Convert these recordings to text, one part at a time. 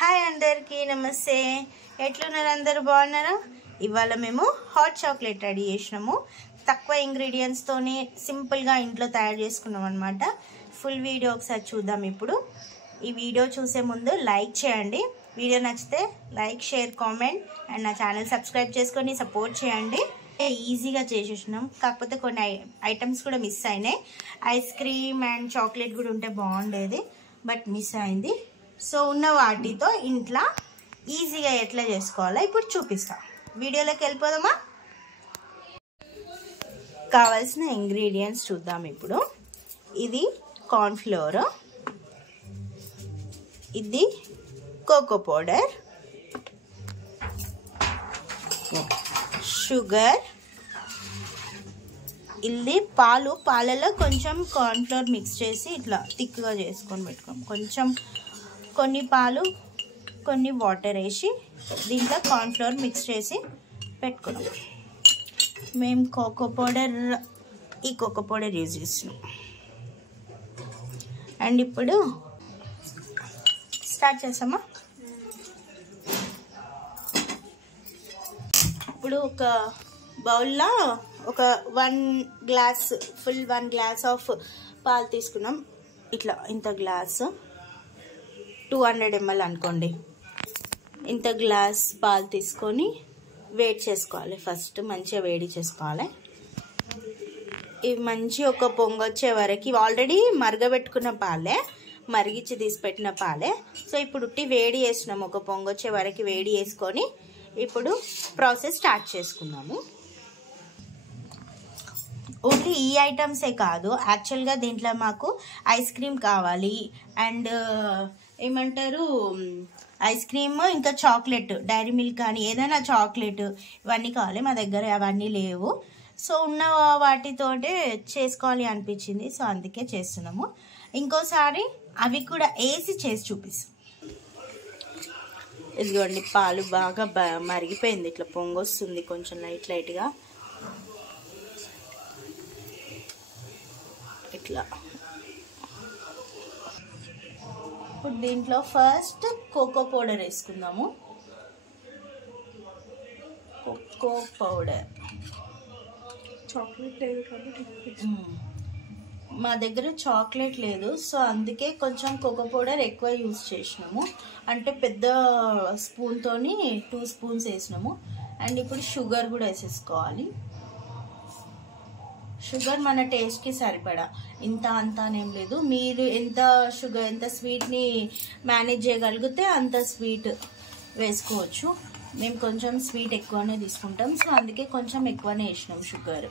Hi అందరికీ నమస్తే. ఎట్లున్నారు అందరూ? బాగున్నారా? ఇవాళ మేము హాట్ చాక్లెట్ రెడీ చేసినాము. తక్కువ ఇంగ్రీడియంట్స్తోనే సింపుల్గా ఇంట్లో తయారు చేసుకున్నాం అనమాట. ఫుల్ వీడియో ఒకసారి చూద్దాం. ఇప్పుడు ఈ వీడియో చూసే ముందు లైక్ చేయండి. వీడియో నచ్చితే లైక్, షేర్, కామెంట్ అండ్ నా ఛానల్ సబ్స్క్రైబ్ చేసుకొని సపోర్ట్ చేయండి. ఈజీగా చేసేసినాం, కాకపోతే కొన్ని ఐటమ్స్ కూడా మిస్ అయినాయి. ఐస్ క్రీమ్ అండ్ చాక్లెట్ కూడా ఉంటే బాగుండేది, బట్ మిస్ అయింది. సో ఉన్న వాటితో ఇంట్లో ఈజీగా ఎట్లా చేసుకోవాలో ఇప్పుడు చూపిస్తాం. వీడియోలోకి వెళ్ళిపోదామా? కావాల్సిన ఇంగ్రీడియంట్స్ చూద్దాం ఇప్పుడు. ఇది కార్న్ఫ్లోర్, ఇది కోకో పౌడర్, షుగర్, ఇది పాలు. పాలలో కొంచెం కార్న్ఫ్లోర్ మిక్స్ చేసి ఇట్లా థిక్గా చేసుకొని పెట్టుకోం. కొంచెం కొన్ని పాలు కొన్ని వాటర్ వేసి దీంట్లో కార్న్ఫ్లోర్ మిక్స్ చేసి పెట్టుకున్నాం. మేము ఈ కోకో పౌడర్ యూజ్ చేస్తున్నాం. అండ్ ఇప్పుడు స్టార్ట్ చేసామా? ఇప్పుడు ఒక బౌల్లో ఒక 1 గ్లాస్ ఆఫ్ పాలు తీసుకున్నాం. ఇట్లా ఇంత గ్లాసు 200 ml అనుకోండి. ఇంత గ్లాస్ పాలు తీసుకొని వేడి చేసుకోవాలి. ఫస్ట్ మంచిగా వేడి చేసుకోవాలి. ఇవి మంచి ఒక పొంగొచ్చే వరకు ఆల్రెడీ మరగబెట్టుకున్న పాలే, మరిగించి తీసి పెట్టిన పాలే. సో ఇప్పుడు వేడి చేసినాము. ఒక పొంగొచ్చే వరకు వేడి చేసుకొని ఇప్పుడు ప్రాసెస్ స్టార్ట్ చేసుకున్నాము. ఓన్లీ ఈ ఐటమ్సే కాదు, యాక్చువల్గా దీంట్లో మాకు ఐస్ క్రీమ్ కావాలి అండ్ ఏమంటారు ఐస్ క్రీమ్, ఇంకా చాక్లెట్, డైరీ మిల్క్ కానీ ఏదైనా చాక్లెట్, ఇవన్నీ కావాలి. మా దగ్గర అవన్నీ లేవు. సో ఉన్న వాటితోటే చేసుకోవాలి అనిపించింది. సో అందుకే చేస్తున్నాము. ఇంకోసారి అవి కూడా వేసి చేసి చూపిస్తాం. ఇదిగోండి, పాలు బాగా మరిగిపోయింది. ఇట్లా పొంగొస్తుంది కొంచెం లైట్గా. ఇట్లా ఇప్పుడు దీంట్లో ఫస్ట్ కోకో పౌడర్ వేసుకుందాము. కోకో పౌడర్ చాక్లెట్ లేదు కాబట్టి మా దగ్గర చాక్లెట్ లేదు, సో అందుకే కొంచెం కోకో పౌడర్ ఎక్కువ యూజ్ చేసినాము. అంటే పెద్ద స్పూన్తోని 2 స్పూన్స్ వేసినాము. అండ్ ఇప్పుడు షుగర్ కూడా వేసేసుకోవాలి. షుగర్ మన టేస్ట్కి సరిపడా, ఇంత అంత అనేం లేదు. మీరు ఎంత స్వీట్ని మేనేజ్ చేయగలిగితే అంత స్వీట్ వేసుకోవచ్చు. మేము కొంచెం స్వీట్ ఎక్కువనే తీసుకుంటాం, సో అందుకే కొంచెం ఎక్కువనే వేసినాం షుగర్.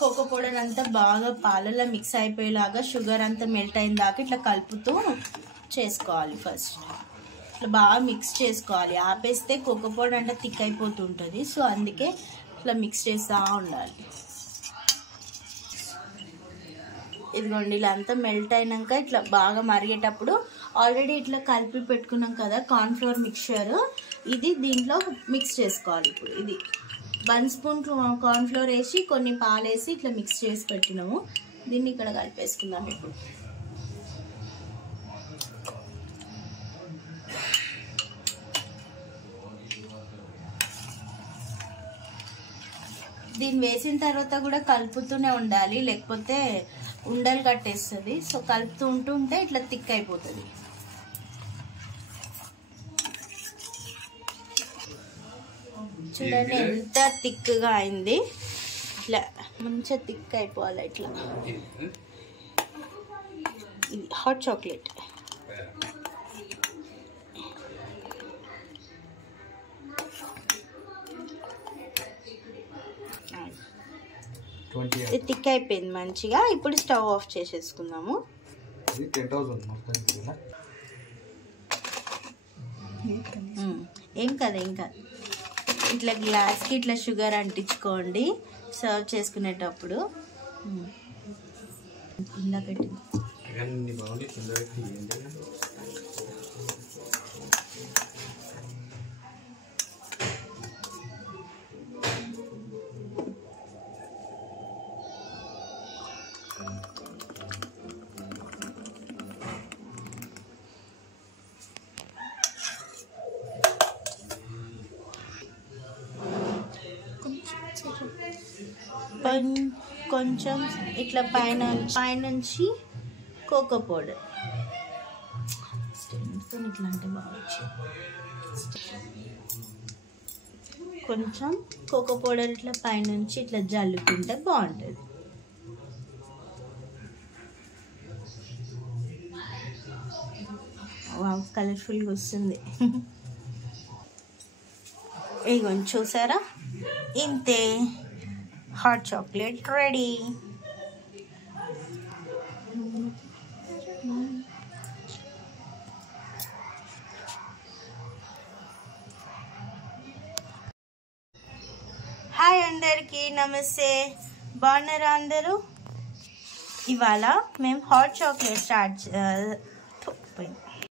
కోకో పౌడర్ అంతా బాగా పాలలో మిక్స్ అయిపోయేలాగా షుగర్ అంతా మెల్ట్ అయిన దాకా ఇట్లా కలుపుతూ చేసుకోవాలి. ఫస్ట్ ఇట్లా బాగా మిక్స్ చేసుకోవాలి. ఆపేస్తే కోకో పౌడర్ అంటే థిక్ అయిపోతుంటుంది. సో అందుకే ఇట్లా మిక్స్ చేస్తూ ఉండాలి. ఇదిగోండి, ఇలా అంతా మెల్ట్ అయినాక ఇట్లా బాగా మరిగేటప్పుడు ఆల్రెడీ ఇట్లా కలిపి పెట్టుకున్నాం కదా కార్న్ఫ్లోర్ మిక్చర్, ఇది దీంట్లో మిక్స్ చేసుకోవాలి. ఇప్పుడు ఇది 1 స్పూన్ కార్న్ఫ్లోర్ వేసి కొన్ని పాలు వేసి ఇట్లా మిక్స్ చేసి పెట్టినాము. దీన్ని ఇక్కడ కలిపేసుకుందాం. ఇప్పుడు దీన్ని వేసిన తర్వాత కూడా కలుపుతూనే ఉండాలి, లేకపోతే ఉండలు కట్టేస్తుంది. సో కలుపుతూ ఉంటుంటే ఇట్లా థిక్ అయిపోతుంది. చూడండి ఎంత థిక్గా అయింది. ఇట్లా మంచిగా థిక్ అయిపోవాలి. ఇట్లా ఇది హాట్ చాక్లెట్. ఇది థిక్ అయిపోయింది మంచిగా. ఇప్పుడు స్టవ్ ఆఫ్ చేసేసుకుందాము. ఏం కాదు. ఇట్లా గ్లాస్కి ఇట్లా షుగర్ అంటించుకోండి సర్వ్ చేసుకునేటప్పుడు. కొంచెం ఇట్లా పైనుంచి కోకో పౌడర్ ఇట్లా అంటే బాగా కొంచెం కోకో పౌడర్ ఇట్లా పైనుంచి ఇట్లా జల్లుకుంటే బాగుంటుంది. వావ్ కలర్ఫుల్గా వస్తుంది. ఇగోండి చూసారా, ఇంతే హాట్ చాక్లెట్ రెడీ. హాయ్ అందరికీ నమస్తే, బాగున్నారా అందరూ? ఇవాళ మేము హాట్ చాక్లెట్ స్టార్ట్